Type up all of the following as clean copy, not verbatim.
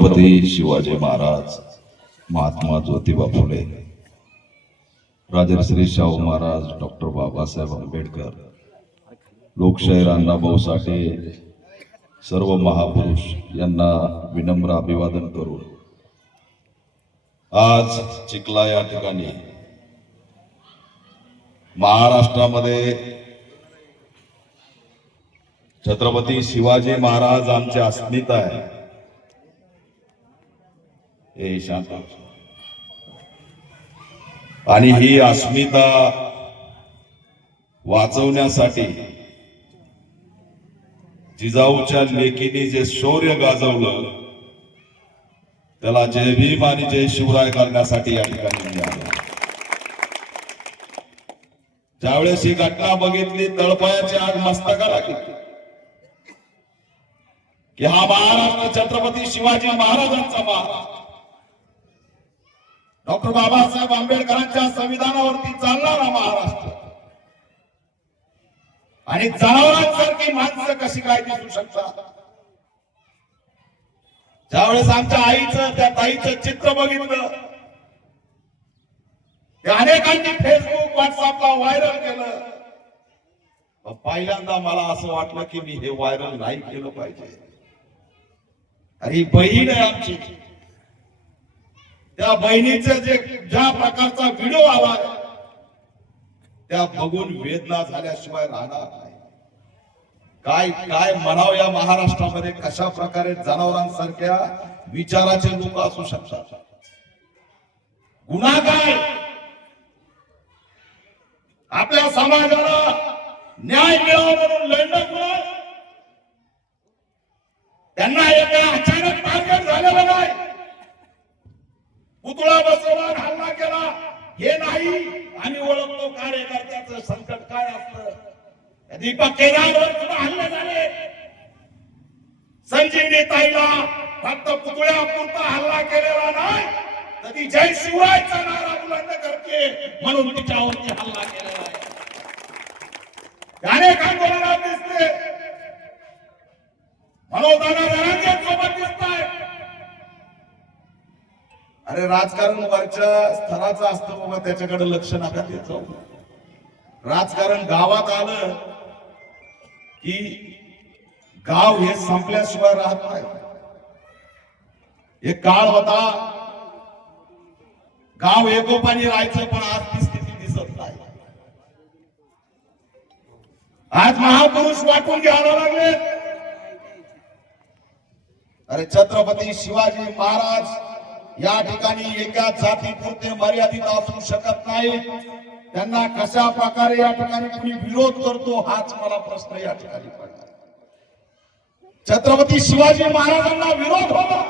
Chhatrapati Shivaji Maharaj, Mahatma Jyotiba Phule, Rajshri Shahu Maharaj, doctor Babasaheb Ambedkar, लोकशाहीर अण्णाभाऊ साठे, सर्व महापुरुष यांना विनम्र अभिवादन करून आज चिखला या ठिकाणी महाराष्ट्रामध्ये छत्रपती शिवाजी महाराज आमची अस्मिता आहे. हे शांत आणि ही अस्मिता वाचवण्यासाठी जिजाऊच्या लेकीने जे शौर्य गाजवलं त्याला जय भीम आणि जय शिवराय करण्यासाठी या ठिकाणी मी आलो. ज्यावेळेस ही घटना बघितली तळपायाची आग मस्तकाला घेतली की हा महाराष्ट्र छत्रपती शिवाजी महाराजांचा महाराष्ट्र, डॉक्टर बाबासाहेब आंबेडकरांच्या संविधानावरती चालणारा महाराष्ट्र. आणि जनावरांसारखी माणसं कशी काय दिसू शकतात? ज्यावेळेस आमच्या आईचं त्या ताईचं चित्र बघितलं, ते अनेकांनी फेसबुक व्हॉट्सअपला व्हायरल केलं, पहिल्यांदा मला असं वाटलं की मी हे व्हायरल नाही केलं पाहिजे. अरे बहीण आहे आमची, त्या बहिणीचे ज्या प्रकारचा व्हिडिओ आला त्या बघून वेदना झाल्याशिवाय राहणार नाही. काय काय म्हणावं या महाराष्ट्रामध्ये, कशा प्रकारे जनावरांसारख्या विचाराचे लोक असू शकतात? गुन्हा काय? आपल्या समाजाला न्याय मिळावा म्हणून लढणं, त्यांना एका अचानक टार्गेट झालेलं नाही, पुतळा बसवला, हल्ला केला, हे नाही. आम्ही ओळखतो कार्यकर्त्याचं संकट काय असतं. दीपक केदारवर सुद्धा हल्ले झाले, संजीवनी ताईला फक्त पुतळ्यापुरता हल्ला केलेला नाही तर ती जय शिवरायचा नारा बुलंद करते म्हणून तिच्यावरती हल्ला केलेला आहे. अनेक आंदोलनात दिसते, मनोदाना सोबत दिसत आहे. अरे राजकारण वरच्या स्तराचं असतं बाबा, त्याच्याकडे लक्ष नका देत जाऊ. राजकारण गावात आलं की गाव हे संपल्याशिवाय राहत नाही. एक काळ होता गाव एकोपानी राहायचं, पण आज ती स्थिती दिसत नाही. आज महापुरुष वाटून घ्यायला लागले. अरे छत्रपती शिवाजी महाराज या ठिकाणी एका जातीपुरते मर्यादित असू शकत नाही. त्यांना कशा प्रकारे या ठिकाणी कुणी विरोध करतो हाच मला प्रश्न या ठिकाणी पडला. छत्रपती शिवाजी महाराजांना विरोध होता,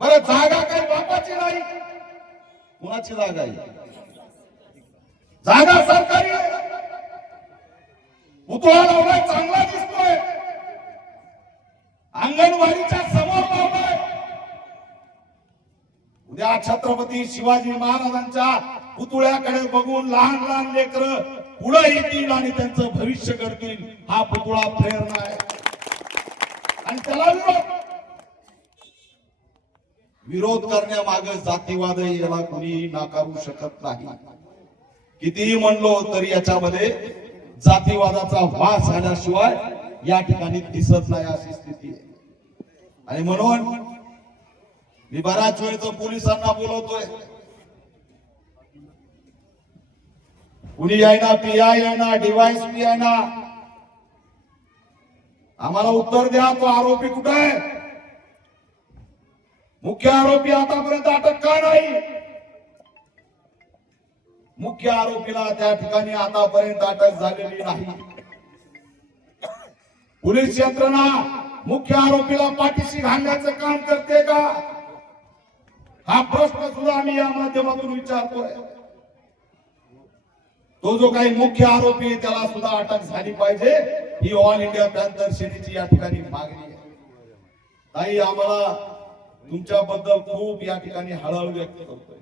बरं जागा काही बापाची नाही, कुणाची जागा आहे? जागा सरकारी आहे. पुतळा लावलाय, चांगला दिसतोय, अंगणवाडीच्या समोर लावलाय. उद्या छत्रपती शिवाजी महाराजांच्या पुतळ्याकडे बघून लहान लहान लेकर पुढे येतील आणि त्यांचं भविष्य करतील. हा पुतळा प्रेरणा आहे आणि त्याला विरोध करण्यामागे जातीवाद याला कुणी नाकारू शकत नाही. कितीही म्हणलो तरी याच्यामध्ये जातीवादाचा वास आल्याशिवाय या ठिकाणी दिसत नाही, अशी स्थिती आहे. आणि म्हणून मी बराच वेळ तो पोलिसांना बोलवतोय, कुणी यायना, पीआय यायना, डीवायएसपी यायना, आम्हाला उत्तर द्या, तो आरोपी कुठे आहे? मुख्य आरोपी आतापर्यंत अटक का नाही? मुख्य आरोपीला त्या ठिकाणी आतापर्यंत अटक झालेली नाही. पोलीस यंत्रणा मुख्य आरोपीला पाठीशी घालण्याचं काम करते का? हा प्रश्न सुद्धा आम्ही या माध्यमातून विचारतोय. तो जो काही मुख्य आरोपी आहे त्याला सुद्धा अटक झाली पाहिजे, ही ऑल इंडिया पॅंथर सेनेची या ठिकाणी मागणी आहे. ताई, आम्हाला तुमच्याबद्दल खूप या ठिकाणी हळहळ व्यक्त करतोय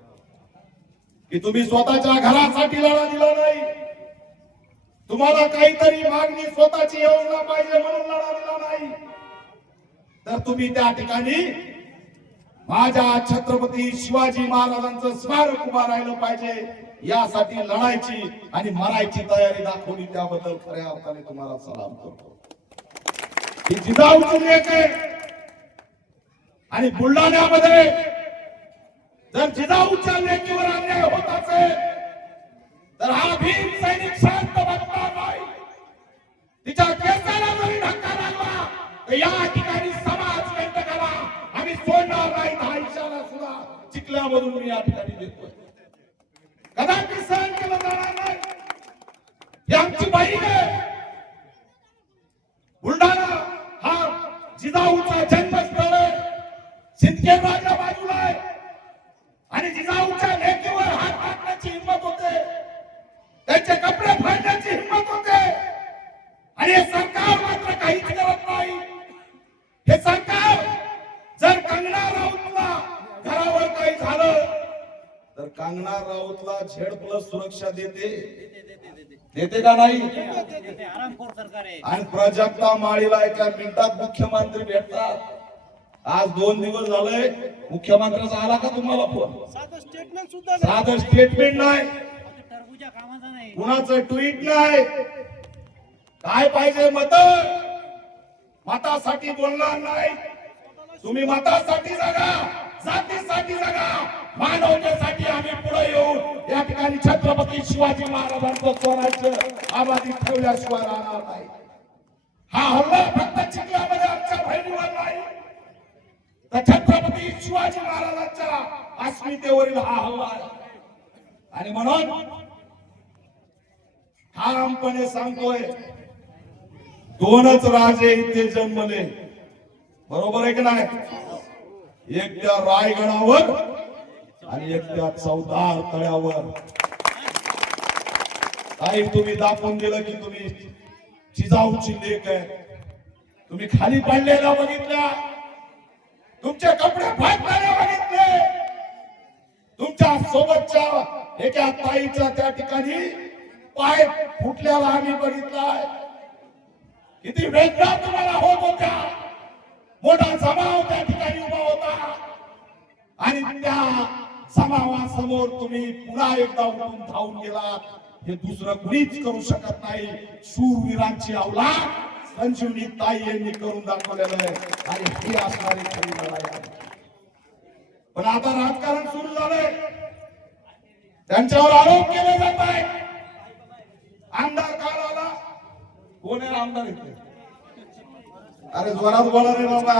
की तुम्ही स्वतःच्या घरासाठी लढा दिला नाही, तुम्हाला काहीतरी मागणी स्वतःची योजना पाहिजे म्हणून लढा दिला नाही, तर तुम्ही त्या ठिकाणी माझ्या छत्रपती शिवाजी महाराजांचं स्मारक उभा राहिलं पाहिजे, यासाठी लढायची आणि मरायची तयारी दाखवली, त्याबद्दल खऱ्या अर्थाने तुम्हाला सलाम करतो. ही जिजाऊची लेक आहे. आणि बुलढाण्यामध्ये जर जिजाऊच्या लेकीवर अन्याय होत असेल तर हा भीम सैनिक शांत बसणार नाही. तिच्या केसाला जरी धक्का लागला तर या ठिकाणी समाज कंटकाला आम्ही सोडणार नाही. हा इशारा सुद्धा चिखल्यामधून मी या ठिकाणी देतोय. कदाचित सहन केलं जाणार नाही. ही आमची बहीण आहे. बुलढाणा हा जिजाऊचा जन्मस्थळ आहे. सिंदखेड राजा बाजूला आहे आणि जिजाऊच्या लेकीवर हात टाकण्याची हिंमत होते, त्यांचे कपडे फाडण्याची हिंमत होते आणि हे सरकार मात्र काहीच करत नाही. हे सरकार जर कंगना राऊतला घरावर काही झालं तर कंगना राऊतला Z+ सुरक्षा देते का नाही? आणि प्राजक्ता माळीला एका मिनिटात मुख्यमंत्री भेटतात. आज 2 दिवस झाले मुख्यमंत्र्याचा आला का तुम्हाला फोन? साधं स्टेटमेंट नाही, कुणाचं ट्विट नाही. काय पाहिजे? मतासाठी बोलणार नाही. तुम्ही मतासाठी जगा, जातीसाठी जगा, मानवतेसाठी आम्ही पुढे येऊन या ठिकाणी छत्रपती शिवाजी महाराजांचं स्वराज्य आबादी ठेवल्याशिवाय राहणार नाही. हा हल्ला फक्त चिखल्यामध्ये आमच्या बहिणीवर नाही तर छत्रपती शिवाजी महाराजांच्या अस्मितेवरील हा हल्ला आहे. आणि म्हणून ठामपणे सांगतोय, 2च राजे इथे जन्मले, बरोबर आहे की नाही? एक त्या रायगडावर आणि एक त्या चौदार तळ्यावर. काही तुम्ही दाखवून दिलं की तुम्ही जिजाऊची लेक आहे. तुम्ही खाली पडलेल्या बघितल्या, तुमचे कपडे फाटलेले बघितले, तुमच्या सोबतच्या एका ताईच्या त्या ठिकाणी पाय फुटल्याला आम्ही बघितलाय. किती वेदना तुम्हाला होत होत्या. मोठा जमाव त्या ठिकाणी उभा होता आणि त्या जमावासमोर तुम्ही पुन्हा एकदा उठून धावून गेला. हे दुसरं कुणीच करू शकत नाही. शूरवीरांची अवलाद संजीवनी ताई यांनी करून दाखवलेलं आहे आणि ही असणारी खरी लढाई आहे. पण आता राजकारण सुरू झालंय, त्यांच्यावर आरोप केले जात आहे. आमदार काल आला, कोण आहे आमदार इथे? अरे जोरात बोला रे बाबा.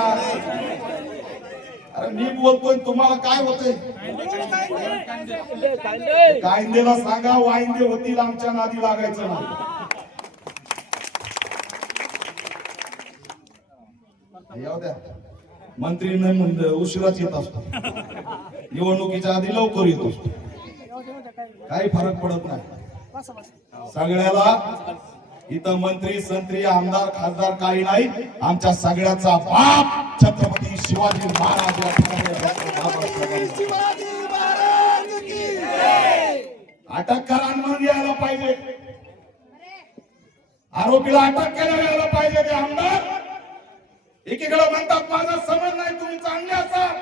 अरे मी बोलतोय, तुम्हाला काय होतंय? कायदेला सांगा वायंदे होतील, आमच्या नादी लागायचं नाही. येऊ द्या, मंत्री नाही उशिराच येत असतो, निवडणुकीच्या आधी लवकर येत असतो, काही फरक पडत नाही. सगळ्याला इथं मंत्री संत्री आमदार खासदार काही नाही. आमच्या सगळ्याचा बाप छत्रपती शिवाजी महाराज. अटक करा म्हणून यायला पाहिजे, आरोपीला अटक केल्या यायला पाहिजे. ते आमदार एकीकडे म्हणतात माझा समज नाही, तुम्ही चांगले असाल,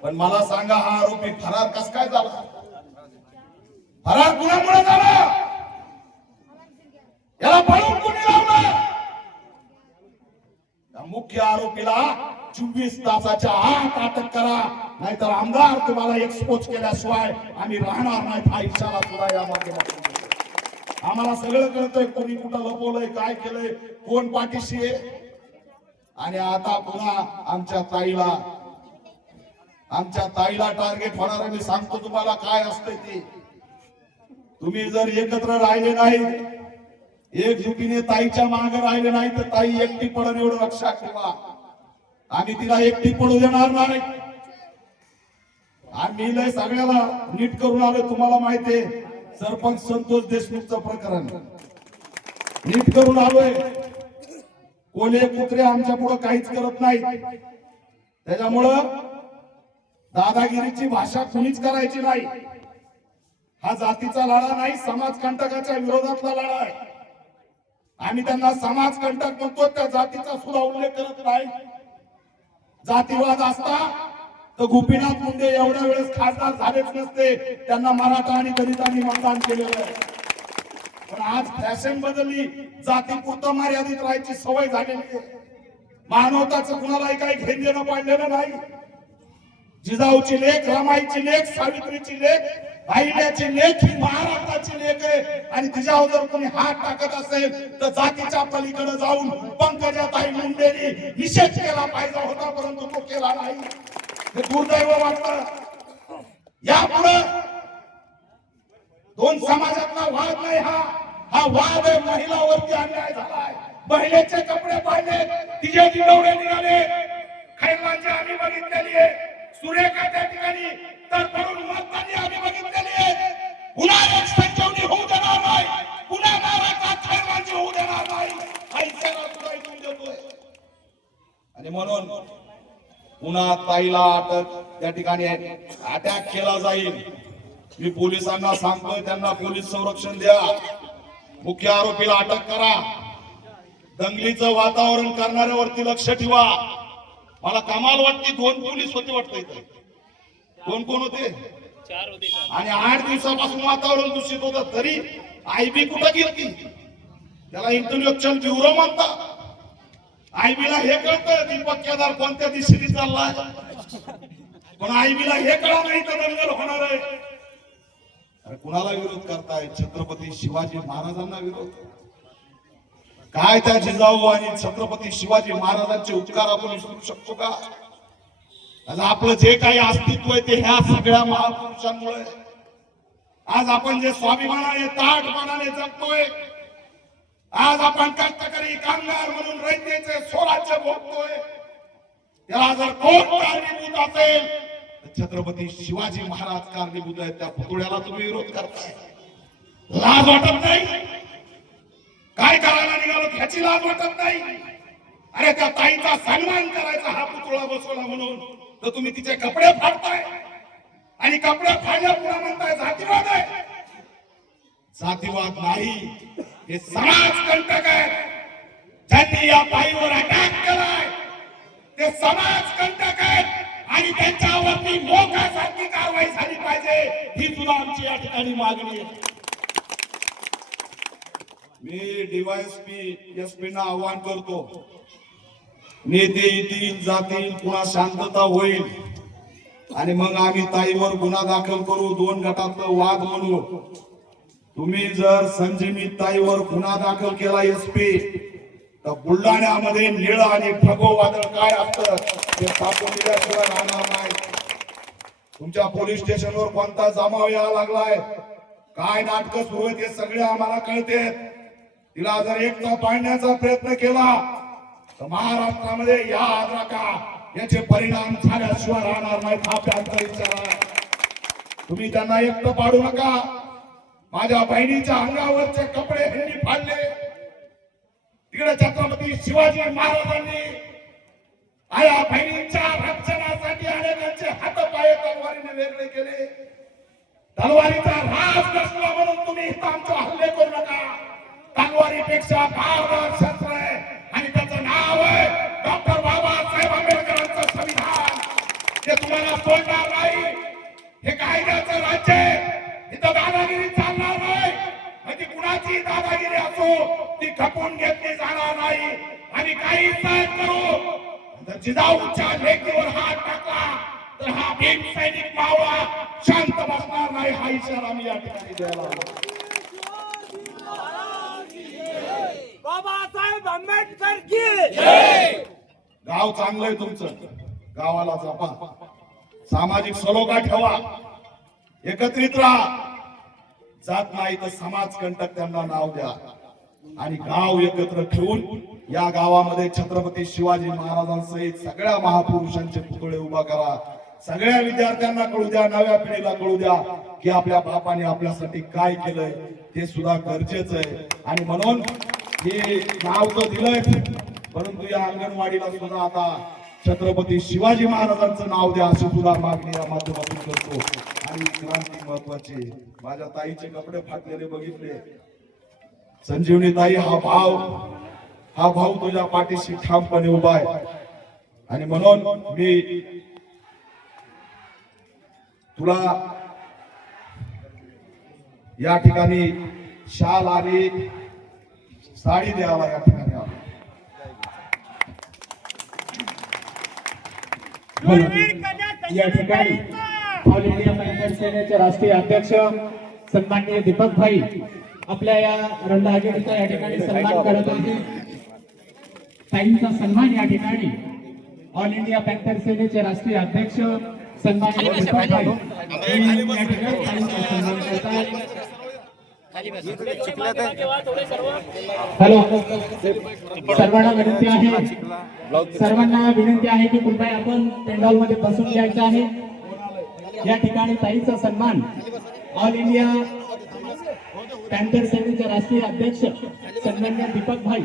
पण मला सांगा हा आरोपी फरार कस काय झाला? फरार कुणामुळे झाला? याला पळून कुणी लावलं? मुख्य आरोपीला 24 तासाच्या आत अटक करा, नाहीतर आमदार तुम्हाला एक्सपोज केल्याशिवाय आम्ही राहणार नाही. हा इशारा सुद्धा या माध्यमातून आम्हाला सगळं कळतंय, कोणी कुठं लपवलंय, काय केलंय, कोण पाठीशी आहे. आणि आता पुन्हा आमच्या ताईला टार्गेट होणार आहे. मी सांगतो तुम्हाला काय असतंय ते. तुम्ही जर एकत्र राहिले नाही, एकजुटीने ताईच्या मागे राहिले नाही तर ताई एकटी पडून, एवढं लक्षात ठेवा. आम्ही तिला एकटी पडू देणार नाही. आम्ही लय सगळ्याला नीट करून आलो. तुम्हाला माहितीये सरपंच संतोष देशमुखचं प्रकरण नीट करून आलोय. कोले कुत्रे आमच्या पुढे काहीच करत नाही. त्याच्यामुळं दादागिरीची भाषा कुणीच करायची नाही. हा जातीचा लढा नाही, समाज कंटकाच्या विरोधातला लढा आहे. आम्ही त्यांना समाजकंटक म्हणतो, त्या जातीचा सुद्धा उल्लेख करत नाही. जातीवाद असता तर गोपीनाथ मुंडे एवढ्या वेळेस खासदार झालेच नसते. त्यांना मराठा आणि दलितांनी मतदान केलेलं आहे. पण आज फॅशन बदलली, जातीपुरतं मर्यादित राहायची सवय झालेली आहे. मानवताचं कुणालाही काही घेण देणं पाडलेलं नाही. जिजाऊची लेख, रमाईची लेख, सावित्रीची लेख, अहिल्याची लेख ही महाराष्ट्राची लेख आहे. आणि तिच्यावर जर कोणी हात टाकत असेल तर जातीच्या पलीकडे जाऊन पंकजाताई मुंडेंनी निषेध केला पाहिजे होता, परंतु तो केला नाही. हे दुर्दैव वाटतं. यापुढे दोन समाजातला वाद नाही, हा वाद आहे महिलावरती अन्याय झालाय. महिलेचे कपडे पाडले, तिचे डोळे निघाले, खैरवांची आम्ही बघितलेली आहे, सुरेखा त्या ठिकाणी तर म्हणून मतदानी आम्ही बघितलेली आहे. पुन्हा एक संजीवनी होऊ देणार नाही, पुन्हा महाराष्ट्रात खैरवांची होऊ देणार नाही, हा इशारा सुद्धा इथून देतोय. आणि म्हणून पुन्हा ताईला अटक त्या ठिकाणी अटॅक केला जाईल. मी पोलिसांना सांगतोय, त्यांना पोलीस संरक्षण द्या, मुख्य आरोपीला अटक करा, दंगलीचं वातावरण करणाऱ्यावरती लक्ष ठेवा. मला कमाल वाटते, 2 पोलीस होते वाटतं इथे. कोण होते? 4 होते. आणि 8 दिवसापासून वातावरण दूषित होतं, तरी आयबी कुठं गेली? त्याला इंटेलेक्च्युअल ब्युरो म्हणतात. आयबीला हे कळतं दीपक केदार कोणत्या दिशेने चाललाय, पण आयबीला हे कळलं नाही तर दंगल होणार आहे. अरे कुणाला विरोध करताय? छत्रपती शिवाजी महाराजांना विरोध. काय त्या जिजाऊ आणि छत्रपती शिवाजी महाराजांचे उपकार आपण विसरू शकतो का? आज आपलं जे काही अस्तित्व आहे ते ह्या सगळ्या महापुरुषांमुळे. आज आपण जे स्वाभिमानाने ताठमानाने जगतोय, आज आपण कष्टकरी कामगार म्हणून रयतेचे स्वराज्य भोगतोय, त्याला जर कोण कारणीभूत असेल तर छत्रपती शिवाजी महाराज कारणीभूत आहेत. त्या पुतळ्याला तुम्ही विरोध करताय, लाज वाटत नाही? काय करायला निघालो ह्याची लाज वाटत नाही? अरे त्या ताईचा सन्मान करायचा हा पुतळा बसवला म्हणून तर तुम्ही तिचे कपडे फाडताय, आणि कपडे फाडल्या पुन्हा म्हणताय जातीवाद आहे. जातीवाद नाही, हे समाज कंटक आहे. ज्यांनी या ताईवर अटॅक केलाय ते समाज कंटक आहेत, आणि त्यांच्यावरती मोकासारखी कारवाई झाली पाहिजे, ही सुद्धा आमची या ठिकाणी मागणी आहे. मी डीवायएसपी एसपी ना आव्हान करतो, नेते येतील जातील, पुन्हा शांतता होईल, आणि मग आम्ही ताईवर गुन्हा दाखल करू, 2 गटातलं वाद म्हणू. तुम्ही जर संजीवनी ताईवर गुन्हा दाखल केला एसपी, तर बुलढाण्यामध्ये निळ आणि ढगो वादळ काय असतं ते सापडून दिल्याशिवाय राहणार नाही. तुमच्या पोलीस स्टेशनवर कोणता जमाव यायला लागलाय, काय नाटक सुरू आहेत हे सगळे आम्हाला कळते. तिला जर एकटा पाडण्याचा प्रयत्न केला तर महाराष्ट्रामध्ये या राखा याचे परिणाम झाल्याशिवाय राहणार नाही. हा त्यांचा इशारा आहे. तुम्ही त्यांना एकटं पाडू नका. माझ्या बहिणीच्या अंगावरचे कपडे ह्यांनी फाडले, तिकडे छत्रपती शिवाजी महाराजांनी आया बहिणींच्या रक्षणासाठी अनेकांचे हात पाय तलवारीने वेगळे केले. तलवारीचा राज नसला म्हणून तुम्ही इथं आमचे हल्ले करू नका. तलवारीपेक्षा धारदार शस्त्र आहे, आणि त्याचं नाव आहे डॉक्टर बाबासाहेब आंबेडकरांचं संविधान. ते तुम्हाला सोडणार नाही. हे कायद्याचं राज्य आहे, इथं दादागिरी चालणार नाही. म्हणजे कुणाची दादागिरी असो ती खपवून घेतली जाणार नाही. आणि काही सहन करू जर जिजाऊच्या लेकीवर हात टाकला तर हा भीम सैनिक मावळा शांत बसणार नाही. हा इशारा मी या ठिकाणी द्यायला. बाबासाहेब आंबेडकर की जय. गाव चांगलंय तुमचं, गावाला जपा, सामाजिक सलोखा ठेवा, एकत्रित राहा. जात नाही तर समाज कंटक त्यांना नाव द्या, आणि गाव एकत्र ठेवून या गावामध्ये छत्रपती शिवाजी महाराजांसहित सगळ्या महापुरुषांचे पुतळे उभा करा. सगळ्या विद्यार्थ्यांना कळू द्या, नव्या पिढीला कळू द्या की आपल्या बापाने आपल्यासाठी काय केलंय ते सुद्धा गरजेचं आहे. आणि म्हणून हे नाव तर दिलंय, परंतु या अंगणवाडीला सुद्धा आता छत्रपती शिवाजी महाराजांचं नाव द्या अशी सुद्धा मागणी या माध्यमातून करतो. आणि क्रांती महत्वाची, माझ्या ताईचे कपडे फाटलेले बघितले, संजीवनीताई हा भाऊ तुझ्या पाठीशी ठामपणे उभा आहे आणि म्हणून मी तुला या ठिकाणी शाल आणि साडी द्यावा या ठिकाणी आलो. या ठिकाणी ऑल इंडिया महिला सेनेचे राष्ट्रीय अध्यक्ष सन्माननीय दीपक भाई आपल्या या रंगआगीचा या ठिकाणी सन्मान करत होते. ताईंचा सन्मान या ठिकाणी ऑल इंडिया पॅन्थर सेनेचे राष्ट्रीय अध्यक्ष सन्माननीय दीपक भाई या ठिकाणी ताईंचा सन्मान करतात. हॅलो, सर्वांना विनंती आहे की कृपया आपण पेंडॉल मध्ये बसून घ्यायचं आहे. या ठिकाणी ताईचा सन्मान ऑल इंडिया पॅन्थर सेनेचे राष्ट्रीय अध्यक्ष सन्माननीय दीपक भाई